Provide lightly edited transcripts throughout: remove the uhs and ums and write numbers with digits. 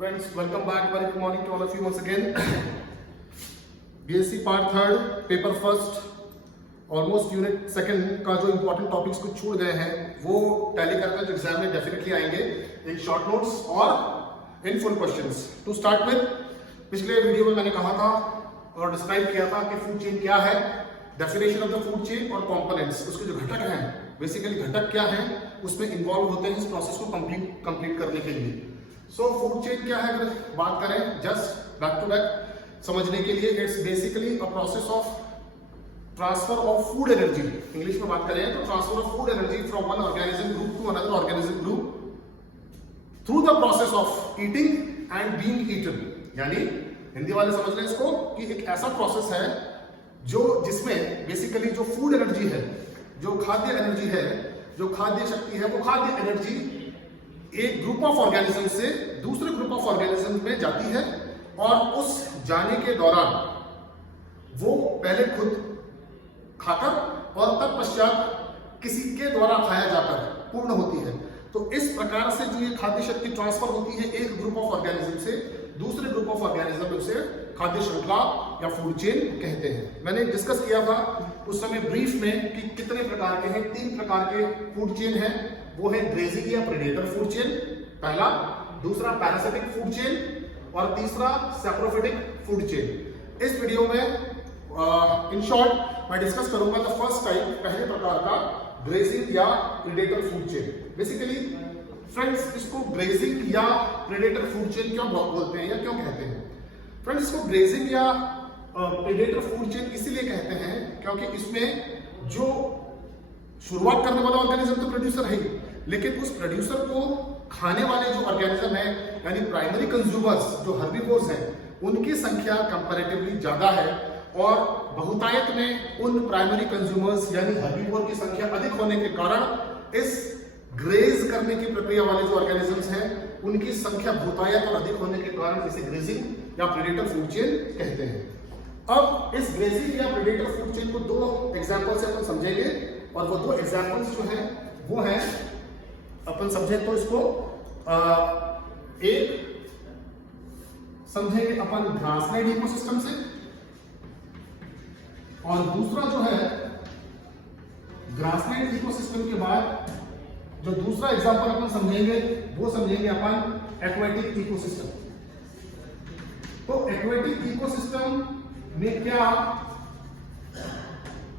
Friends, welcome back. Very good morning to all of you once again. BSc part third paper first almost unit second का जो important topics कुछ छूट गए हैं वो tally करके जो एग्जाम में डेफिनेटली आएंगे इन शॉर्ट नोट्स और इन full questions. To start with, पिछले वीडियो में मैंने कहा था और डिस्क्राइब किया था कि फूड चेन क्या है, definition of the food chain और कंपोनेंट्स, उसके जो घटक हैं, बेसिकली घटक क्या हैं उसमें इन्वॉल्व होते हैं इस प्रोसेस को कंप्लीट करने के लिए। सो फूड चेन क्या है, अगर बात करें जस्ट बैक टू बैक समझने के लिए, it's basically a process of transfer of food energy. English में बात करें तो transfer of food energy from one organism group to another organism group through the process of eating and being eaten. यानी हिंदी वाले समझ लें इसको कि एक ऐसा प्रोसेस है जो जिसमें बेसिकली जो फूड एनर्जी है, जो खाद्य एनर्जी है, जो खाद्य शक्ति है, वो खाद्य एनर्जी एक ग्रुप ऑफ ऑर्गेनिज्म से दूसरे ग्रुप ऑफ ऑर्गेनिज्म में जाती है और उस जाने के दौरान वो पहले खुद खाकर और तत्पश्चात किसी के द्वारा खाया जाकर पूर्ण होती है। तो इस प्रकार से जो ये खाद्य शक्ति ट्रांसफर होती है एक ग्रुप ऑफ ऑर्गेनिज्म से दूसरे ग्रुप ऑफ ऑर्गेनिज्म, उसे खाद्य श्रृंखला या फूड चेन कहते हैं। मैंने डिस्कस किया था उस समय ब्रीफ में कि कितने प्रकार के हैं, 3 प्रकार के फूड चेन हैं। वो है ग्रेजिंग या प्रेडेटर फूड चेन पहला, दूसरा पैरासिटिक फूड चेन और तीसरा सैप्रोफिटिक फूड चेन। इस वीडियो में इन शॉर्ट मैं डिस्कस करूंगा द फर्स्ट टाइप, पहले प्रकार का ग्रेजिंग या predator food chain. Basically friends, इसको ग्रेजिंग या प्रेडेटर फूड चेन क्यों बोलते हैं या क्यों कहते हैं? फ्रेंड्स, इसको ग्रेजिंग या प्रेडेटर फूड चेन इसीलिए कहते हैं क्योंकि इसमें जो शुरुआत करने वाला ऑर्गेनिज्म तो प्रोड्यूसर है ही, लेकिन उस प्रोड्यूसर को खाने वाले जो ऑर्गेनिज्म है यानी प्राइमरी कंज्यूमर्स जो हर्बीवोर्स हैं उनकी संख्या कंपैरेटिवली ज्यादा है और बहुतायत में उन प्राइमरी कंज्यूमर्स यानी हर्बीवोर की संख्या अधिक होने के कारण इस ग्रेज करने की प्रक्रिया वाले जो ऑर्गेनिजम्स हैं उनकी संख्या बहुतायत और अधिक होने के कारण इसे ग्रेजिंग या प्रेडेटर फूड चेन कहते हैं। अब इस ग्रेजिंग या प्रेडेटर फूड चेन को 2 एग्जांपल से अपन समझेंगे और वो 2 एग्जांपल्स जो हैं वो हैं, अपन समझे तो इसको एक समझेंगे अपन ग्रासलैंड इकोसिस्टम से और दूसरा जो है ग्रासलैंड इकोसिस्टम के बाद जो दूसरा एग्जांपल अपन समझेंगे वो समझेंगे अपन एक्वेटिक इकोसिस्टम। तो एक्वेटिक इकोसिस्टम में क्या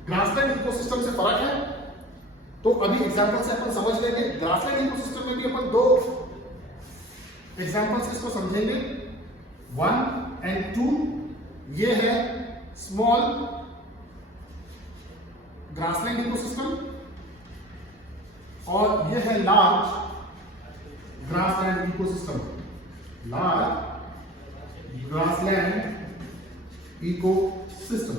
ग्रासलैंड इकोसिस्टम से फर्क है? तो अभी एग्जांपल से अपन समझ लेंगे। ग्रासलैंड इकोसिस्टम में भी अपन 2 एग्जांपल्स इसको समझेंगे, 1 and 2। ये है स्मॉल ग्रासलैंड इकोसिस्टम और ये है large grassland ecosystem. Large grassland ecosystem.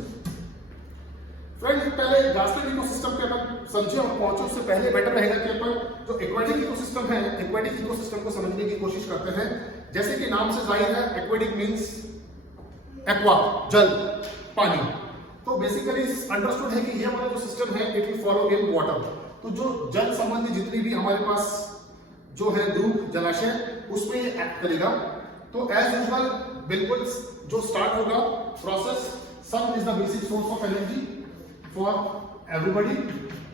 Friends, पहले ग्रासलैंड इकोसिस्टम पे अपन समझे और पहुंचे उससे पहले बेटर रहेगा कि अपन जो एक्वेटिक इकोसिस्टम है, एक्वेटिक इकोसिस्टम को समझने की कोशिश करते हैं। जैसे कि नाम से जाहिर है, एक्वेटिक मींस एक्वा, जल, पानी। तो बेसिकली अंडरस्टूड है कि ये वाला जो सिस्टम है it will follow in water. तो जो जल संबंधी जितनी भी हमारे पास जो है ग्रुप जलाशय उसमें ये एक्ट करेगा। तो एज यूजुअल बिल्कुल जो स्टार्ट होगा process, sun is the basic source of energy for everybody.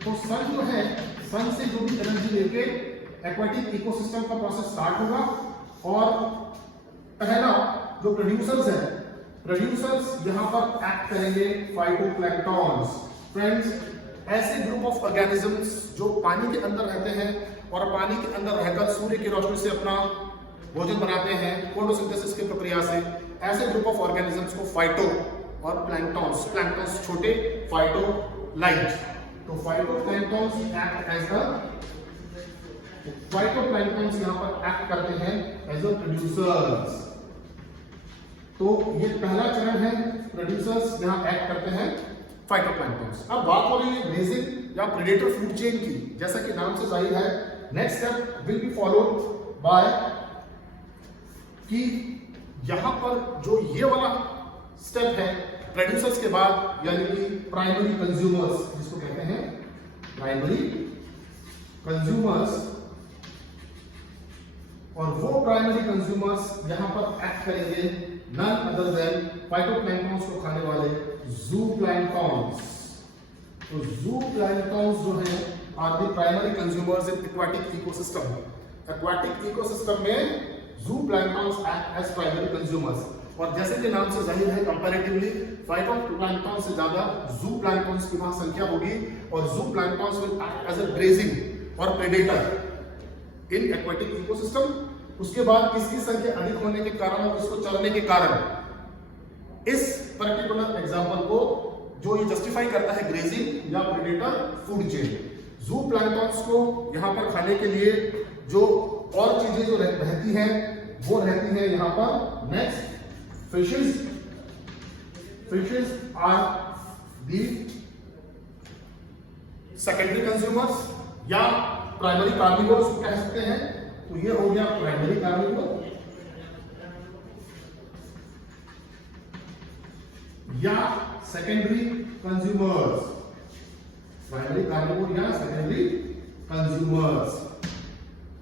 तो सन जो है, सन से जो भी एनर्जी लेके एक्वेटिक इकोसिस्टम का प्रोसेस स्टार्ट होगा और पहला जो प्रोड्यूसर्स है, प्रोड्यूसर्स यहां पर एक्ट करेंगे फाइटोप्लैंक्टन्स। फ्रेंड्स, ऐसे ग्रुप ऑफ ऑर्गेनिजम्स जो पानी के अंदर रहते हैं और पानी के अंदर रहकर सूर्य की रोशनी से अपना भोजन बनाते हैं फोटोसिंथेसिस की प्रक्रिया से, ऐसे ग्रुप ऑफ ऑर्गेनिजम्स को फाइटो और प्लैंक्टन्स, प्लैंक्टन्स छोटे, फाइटो लाइट। तो phytoplanktons act as the phytoplanktons यहां पर एक्ट करते हैं एज अ प्रोड्यूसर्स। तो ये पहला चरण है, प्रोड्यूसर्स यहां एक्ट करते हैं फाइटोप्लैंक्टन्स। अब बात हो रही है ग्रेजिंग या प्रेडेटर फूड चेन की। जैसा कि नाम से जाहिर है, next step will be followed by कि यहां पर जो ये वाला स्टेप है प्रोड्यूसर्स के बाद यानी कि प्राइमरी कंज्यूमर्स जिसको कहते हैं प्राइमरी कंज्यूमर्स और वो प्राइमरी कंज्यूमर्स यहां पर एक्ट करेंगे नन अदर देन फाइटोप्लैंक्टन्स को खाने वाले ज़ूप्लैंक्टन्स। तो ज़ूप्लैंक्टन्स जो है are the primary consumers in aquatic ecosystem. Aquatic ecosystem में zooplanktons act as primary consumers, और जैसे कि नाम से जाहिर है कंपैरेटिवली फाइटोप्लैंक्टन से ज्यादा ज़ूप्लैंक्टन्स की वहां संख्या होगी, और zooplanktons will act as a grazing और प्रेडेटर इन एक्वाटिक इकोसिस्टम। उसके बाद इसकी संख्या अधिक होने के कारण और इसको चलने के कारण इस पर्टिकुलर एग्जांपल को जो ये जस्टिफाई करता है ग्रेजिंग या प्रेडेटर फूड चेन। ज़ूप्लैंक्टन्स को यहां पर खाने के लिए जो और चीजें जो रहती हैं वो रहती है यहां पर next fishes. Fishes are the secondary consumers या प्राइमरी कार्निवोर्स कह सकते हैं। तो ये हो गया प्राइमरी कार्निवोर या सेकेंडरी कंज्यूमर्स, प्राइमरी कार्निवोर या सेकेंडरी कंज्यूमर्स।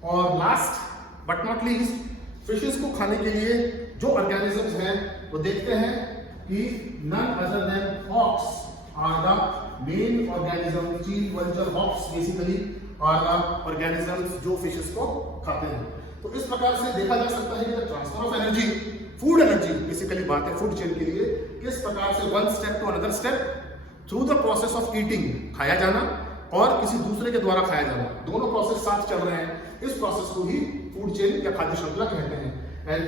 और last but not least fishes को खाने के लिए जो ऑर्गेनिजम्स हैं वो देखते हैं कि none other than hawks are the main organism. चील, vulture, hawks basically are the organisms जो फिशेस को खाते हैं। तो इस प्रकार से देखा जा सकता है कि transfer of energy, food energy basically बात है फूड चेन के लिए, किस प्रकार से one step to another step through the process of eating, खाया जाना और किसी दूसरे के द्वारा खाया जाना, दोनों प्रोसेस साथ चल रहे हैं। इस प्रोसेस को ही फूड चेन या खाद्य श्रृंखला कहते हैं। And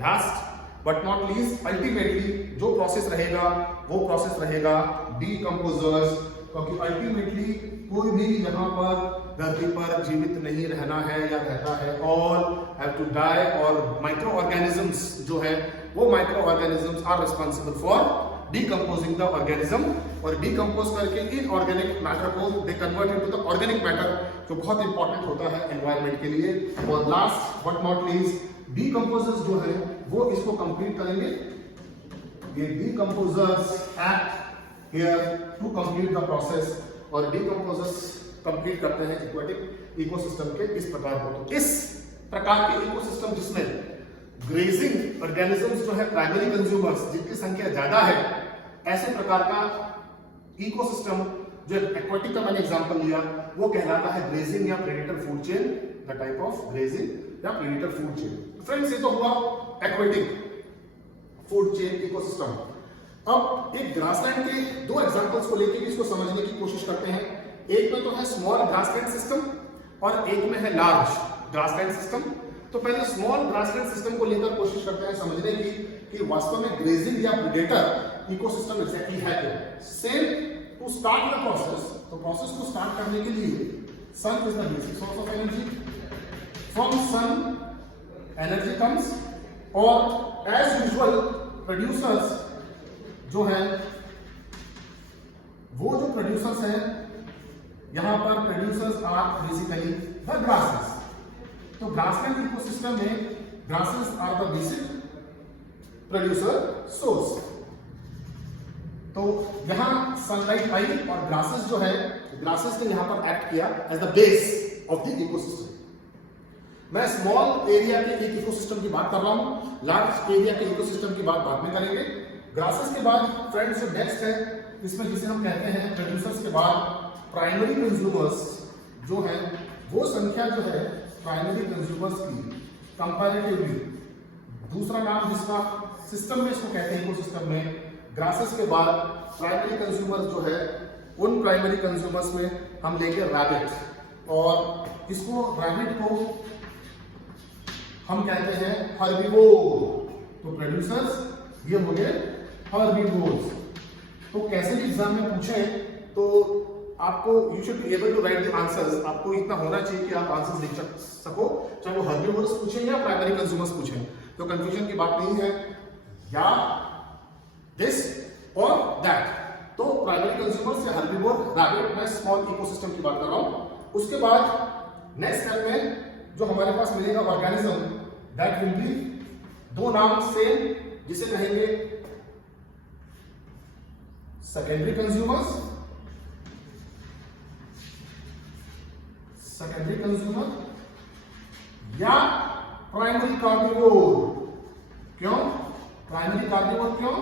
last but not least ultimately जो प्रोसेस रहेगा वो प्रोसेस रहेगा डीकंपोजर्स, क्योंकि अल्टीमेटली कोई भी यहाँ पर धरती पर जीवित नहीं रहना है या रहता है, ऑल हैव टू डाई। और माइक्रो ऑर्गेनिजम्स जो है वो micro organisms are responsible for decomposing the organism, और डीकंपोज करके इनऑर्गेनिक मैटर को they convert into the organic matter, जो बहुत इंपॉर्टेंट होता है एनवायरनमेंट के लिए। और last but not least decomposers जो है वो इसको कंप्लीट करेंगे। ये decomposers act here to complete the process, और डीकंपोजर्स कंप्लीट करते हैं एक्वाटिक इकोसिस्टम के इस प्रकार को। तो इस प्रकार के इकोसिस्टम जिसमें ग्रेजिंग ऑर्गेनिजम्स जो है प्राइमरी कंज्यूमर्स जिनकी संख्या ज्यादा है, ऐसे प्रकार का इकोसिस्टम जो एक्वाटिक का मैंने एग्जांपल लिया वो कहलाता है ग्रेजिंग या predator food chain, the type of grazing या प्रेडेटर फूड चेन। फ्रेंड्स ये तो हुआ एक्वाटिक फूड चेन इकोसिस्टम। अब एक ग्रासलैंड के दो एग्जांपल्स को लेकर इसको समझने की कोशिश करते हैं। एक में तो है स्मॉल ग्रासलैंड सिस्टम और एक में है लार्ज ग्रासलैंड सिस्टम। तो पहले स्मॉल ग्रासलैंड सिस्टम को लेकर कोशिश करते हैं समझने की कि वास्तव में ग्रेजिंग या प्रेडेटर इकोसिस्टम एग्जैक्टली है क्या। Same to start the process, तो प्रोसेस को स्टार्ट करने के लिए sun is the basic source of energy, from sun energy comes, और एज यूजुअल प्रोड्यूसर्स जो है वो जो प्रोड्यूसर्स हैं यहां पर producers are basically the grasses. तो ग्रासलैंड इकोसिस्टम में grasses are the basic producer source. तो यहां सनलाइट आई और ग्रासेस जो है ग्रासेस ने यहां पर एक्ट किया as the base of the ecosystem. मैं स्मॉल एरिया के एक इकोसिस्टम की बात कर रहा हूं, लार्ज एरिया के इकोसिस्टम की बात बाद में करेंगे। ग्रासेस के बाद फ्रेंड्स जो नेक्स्ट है इसमें जिसे हम कहते हैं प्रोड्यूसर्स के बाद प्राइमरी कंज्यूमर्स जो है वो संख्या जो है प्राइमरी कंज्यूमर्स की कंपैरेटिवली, दूसरा नाम जिसका सिस्टम में इसको कहते हैं इकोसिस्टम में, ग्रासेस के बाद प्राइमरी कंज्यूमर्स जो है उन प्राइमरी कंज्यूमर्स में हम लेंगे रैबिट, और इसको रैबिट को हम कहते हैं हर्बीवोर। तो प्रोड्यूसर्स ये हो गए हर्बीवोर्स। तो कैसे भी एग्जाम में पूछे तो आपको you should be able to write the answers, आपको इतना होना चाहिए कि आप आंसर्स लिख सको, चाहे वो हर्बीवोर्स पूछे या प्राइमरी कंज्यूमर्स पूछे। तो कंफ्यूजन की बात नहीं है, या दिस और दैट। तो प्राइमरी कंज्यूमर्स या हर्बीवोर, रैबिट, मैं स्मॉल इकोसिस्टम की बात कर रहा हूं। उसके बाद नेक्स्ट स्टेप में जो हमारे पास मिलेगा ऑर्गेनिज्म, दैट विल बी दो नाम सेम, जिसे कहेंगे सेकेंडरी कंज्यूमर्स, सेकेंडरी कंज्यूमर या प्राइमरी कार्निवोर। क्यों प्राइमरी कार्निवोर? क्यों?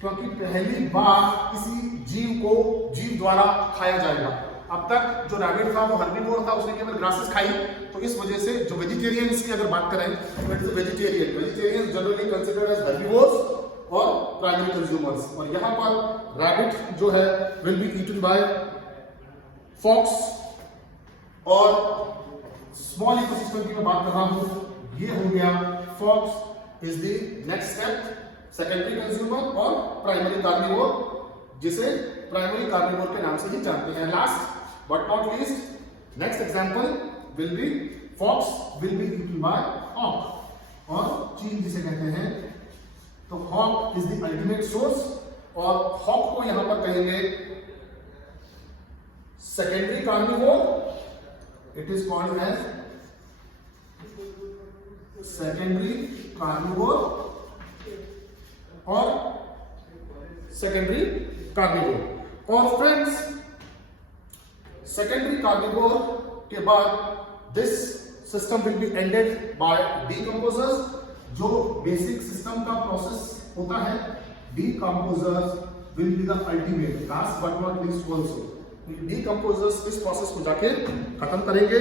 क्योंकि पहली बार किसी जीव द्वारा खाया जाएगा। अब तक जो रैबिट था वो हर्बीवोर था, उसने केवल ग्रासेस खाई, तो इस वजह से जो वेजिटेरियंस की अगर बात करें तो it is vegetarian generally considered as herbivores और प्राइमरी कंज्यूमर्स। और यहाँ पर रैबिट जो है will be eaten by fox. और स्मॉल इकोसिस्टम की मैं बात कर रहा हूं, ये हो गया fox is the next step, secondary consumer और प्राइमरी कार्निवोर, जिसे प्राइमरी कार्निवोर के नाम से ही जानते हैं। Last but not least, next example will be fox will be eaten by hoc, और चील जिसे कहते हैं। तो hawk is the ultimate source, और हॉक को यहां पर कहेंगे secondary carnivore, it is called as secondary carnivore और सेकेंडरी कार्निवोर। और फ्रेंड्स, सेकेंडरी कार्निवोर के बाद this system will be ended by decomposers. जो बेसिक सिस्टम का प्रोसेस होता है, decomposers will be the ultimate, last but not least also. Decomposers इस process को जाके खत्म करेंगे।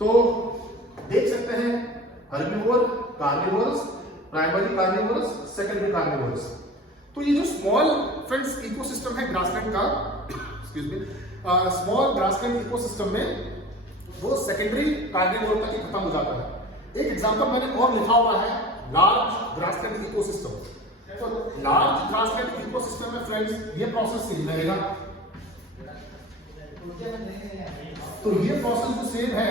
तो देख सकते हैं herbivore, carnivores, primary carnivores, secondary carnivores. तो ये जो स्मॉल फ्रेंड्स इकोसिस्टम है ग्रासलैंड का, excuse me, small grassland ecosystem में वो सेकेंडरी कार्निवोर तक ही खत्म हो जाता है। एक एग्जांपल मैंने और लिखा हुआ है, लार्ज ग्रासलैंड इकोसिस्टम। तो लार्ज ग्रासलैंड इकोसिस्टम में फ्रेंड्स ये प्रोसेस सेम रहेगा। तो ये प्रोसेस जो सेम है,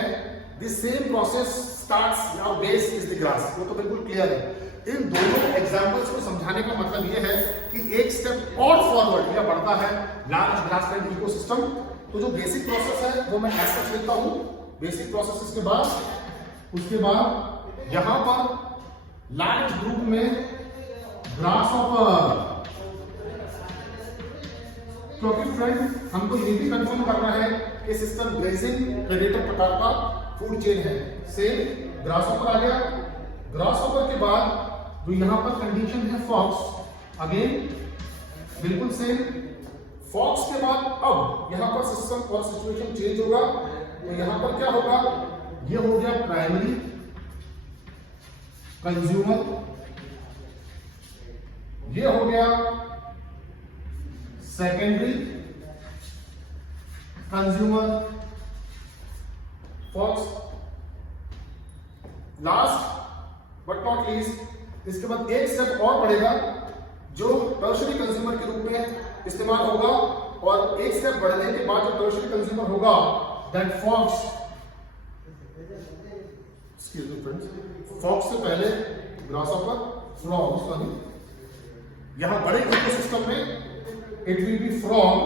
दिस सेम प्रोसेस स्टार्ट्स और बेस इज द ग्रास, वो तो बिल्कुल क्लियर है। इन दोनों एग्जांपल्स को समझाने का मतलब ये है कि एक स्टेप और फॉरवर्ड या बढ़ता है लार्ज ग्रासलैंड इकोसिस्टम। तो जो बेसिक प्रोसेस है वो मैं ऐसा लिखता हूं, बेसिक प्रोसेस के बाद उसके बाद यहां पर लार्ज ग्रुप में ग्रासहॉपर, क्योंकि फ्रेंड हमको ये भी कंफर्म करना है कि सिस्टम ग्रेजिंग प्रेडेटर प्रकार का फूड चेन है। सेम ग्रासहॉपर आ गया। ग्रासहॉपर के बाद जो यहां पर कंडीशन है फॉक्स, अगेन बिल्कुल सेम। फॉक्स के बाद अब यहां पर सिस्टम और सिचुएशन चेंज होगा। तो यहां पर क्या होगा, ये हो गया प्राइमरी कंज्यूमर, ये हो गया secondary consumer fox. Last but not least, इसके बाद एक स्टेप और बढ़ेगा जो टर्शरी कंज्यूमर के रूप में इस्तेमाल होगा, और एक स्टेप बढ़ने के बाद जो टर्शरी कंज्यूमर होगा that fox, excuse me friends, fox से पहले ग्रासहॉपर, फ्रॉग, सॉरी, यहां बड़े इकोसिस्टम में it will be frog,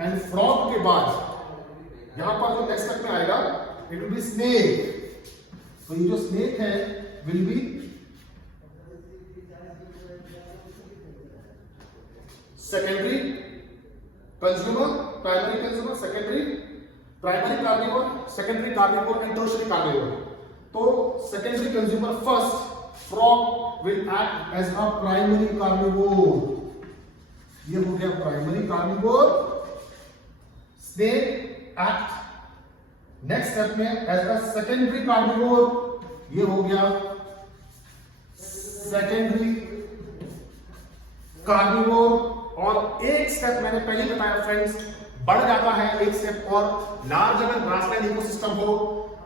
and frog के बाद यहां पर जो नेक्स्ट स्टेप में आएगा इट विल बी स्नेक। तो ये जो स्नेक है will be secondary consumer, primary consumer, secondary, primary carnivore, secondary carnivore and tertiary carnivore. तो secondary consumer first, frog will act as a primary carnivore, ये हो गया primary carnivore. Snake act next step में as a secondary carnivore, ये हो गया secondary carnivore. और एक स्टेप मैंने पहले बताया फ्रेंड्स, बढ़ जाता है एक स्टेप और। लार्ज अगर ग्रासलैंड इकोसिस्टम हो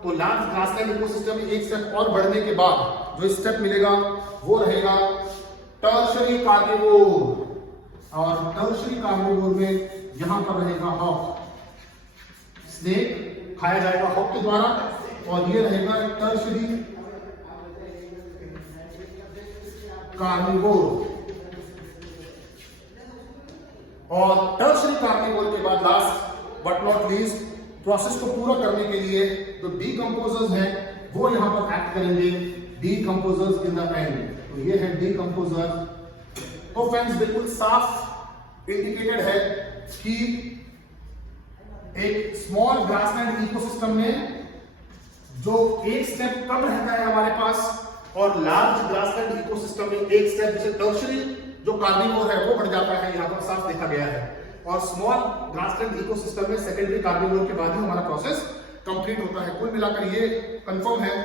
तो लार्ज ग्रासलैंड इकोसिस्टम में एक स्टेप और बढ़ने के बाद जो स्टेप मिलेगा वो रहेगा टर्शरी कार्निवोर। और टर्शरी कार्निवोर में यहां पर रहेगा हॉक, स्नेक खाया जाएगा हॉक के द्वारा, और ये रहेगा टर्शरी कार्निवोर। और टर्शरी कार्निवोर के बाद last but not least, process को पूरा करने के लिए जो डीकंपोजर्स हैं वो यहां पर एक्ट करेंगे, डीकंपोजर्स इन द एंड। तो ये है डीकंपोजर। तो फ्रेंड्स बिल्कुल साफ इंडिकेटेड है कि एक स्मॉल ग्रासलैंड इकोसिस्टम में जो एक स्टेप कम रहता है हमारे पास, और लार्ज ग्रासलैंड इकोसिस्टम में एक स्टेप जैसे टर्शरी जो कार्निवोर है वो बढ़ जाता है, यहाँ पर साफ देखा गया है। और स्मॉल ग्रासलैंड इकोसिस्टम में सेकेंडरी कार्निवोर के बाद ही हमारा प्रोसेस कंप्लीट होता है। कुल मिलाकर ये कंफर्म है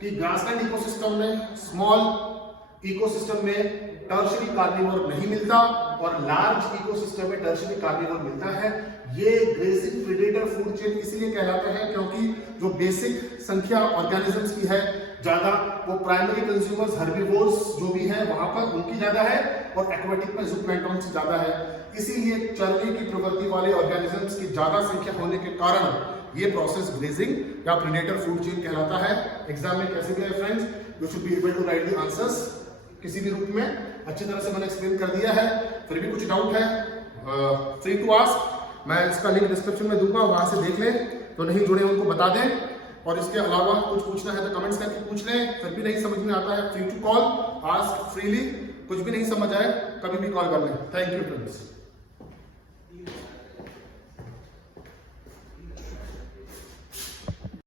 कि ग्रासलैंड इकोसिस्टम में, स्मॉल इकोसिस्टम में टर्शरी कार्निवोर नहीं मिलता और लार्ज इकोसिस्टम में टर्शरी कार्निवोर मिलता है। ये ग्रेजिंग प्रेडेटर फूड चेन इसीलिए कहलाता है क्योंकि जो बेसिक संख्या ऑर्गेनिजम्स की है ज्यादा, वो प्राइमरी कंज्यूमर्स हर्बीवोर्स जो भी हैं वहां पर उनकी ज्यादा है और एक्वेटिक में ज़ूप्लैंक्टन्स ज्यादा है। इसीलिए चरने की प्रवृत्ति वाले ऑर्गेनिजम्स की ज्यादा संख्या होने के कारण ये प्रोसेस ग्रेजिंग या प्रेडेटर फूड चेन कहलाता है। एग्जाम में कैसे भी है friends, you should be able to write the answers किसी भी रूप में। अच्छी तरह से मैंने एक्सप्लेन कर दिया है। फिर भी कुछ डाउट है फ्री टू आस्क, मैं इसका लिंक डिस्क्रिप्शन में दूंगा, वहां से देख लें। तो नहीं जुड़े उनको बता दें, और इसके अलावा कुछ पूछना है तो कमेंट्स करके पूछ लें। फिर भी नहीं समझ में आता है, free to call, ask freely. कुछ भी नहीं समझ आए कभी भी कॉल कर लें। Thank you friends.